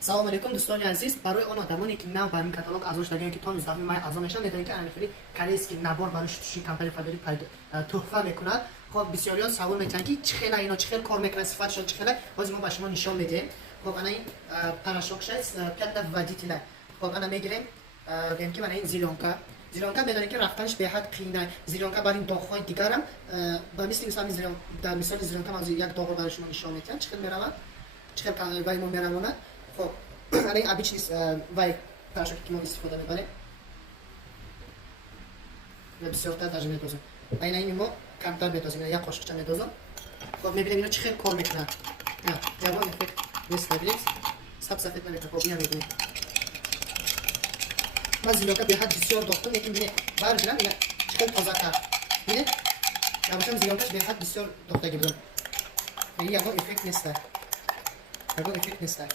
салом алейкум дӯстони азиз. Барои он одамоне ки нав ба ин каталог азош дадем ки то 19 май азо мешавад, медонед ки анифри корейский набор барои шутиши компания Фабери тухфа мекунад. Хоб бисёриён савол метавонанд ки чӣ хела ино чӣ хел кор мекунад, сифатшон чӣ хела, ҳозир мо ба шумо нишон медиҳем. Хоб ана ин порошок шаст пята водителя. Хоб ана мегирем гем ки ана ин зеленка медонед ки рафтанаш беҳад қиина. Зеленка бар ин доғҳои дигарам ба мисли зеленка, дар мисоли зеленка ман як доғро барои шумо нишон медиҳам чӣ хел меравад, чӣ хел вай мо меравонад. Хоб ана ин обичный вай порошоки ки мо истифода мебарем бисёртар даже медозем. Айна ин мо камтар медозем, як қошиқча медозам. Хоб мебинем ино чӣ хел кор мекунад. Ягон эффект нестабилис сафед намекунад. Хоб ина мебинем ман зеленка беҳад бисёр дохтам, лекин бинед баргирам ина чӣ хел тозатар. Бинед ябошам зеленкаш беҳад бисёр дохта гирдам. Ин ягон эффект неста, ягон эффект неста.